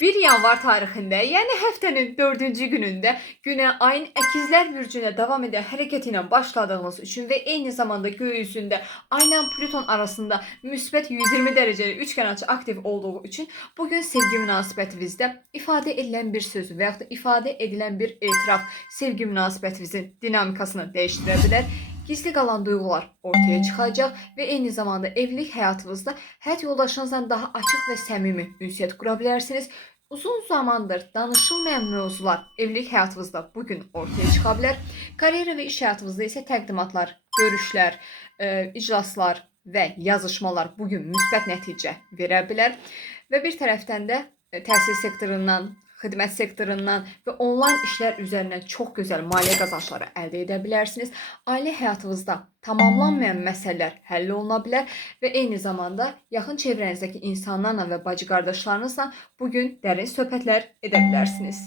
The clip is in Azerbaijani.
1 yanvar tarixində, yəni həftənin 4-cü günündə günə ayın əkizlər bürcünə davam edən hərəkəti ilə başladığınız üçün və eyni zamanda göy üzündə ayla Plüton arasında müsbət 120 dərəcəli üçkənarçı aktiv olduğu üçün bu gün sevgi münasibətinizdə ifadə edilən bir söz və yaxud da ifadə edilən bir etiraf sevgi münasibətinizin dinamikasını dəyişdirə bilər. Gizli qalan duyğular ortaya çıxacaq və eyni zamanda evlilik həyatınızda həyat yoldaşınızla daha açıq və səmimi ünsiyyət qura bilərsiniz. Uzun zamandır danışılmayan mövzular evlilik həyatınızda bugün ortaya çıxa bilər. Karyera və iş həyatınızda isə təqdimatlar, görüşlər, iclaslar və yazışmalar bugün müsbət nəticə verə bilər. Və bir tərəfdən də təhsil sektorundan, xidmət sektorundan və onlayn işlər üzərindən çox gözəl maliyyə qazançları əldə edə bilərsiniz. Ailə həyatınızda tamamlanmayan məsələlər həll oluna bilər və eyni zamanda yaxın çevrənizdəki insanlarla və bacı qardaşlarınızla bugün dərin söhbətlər edə bilərsiniz.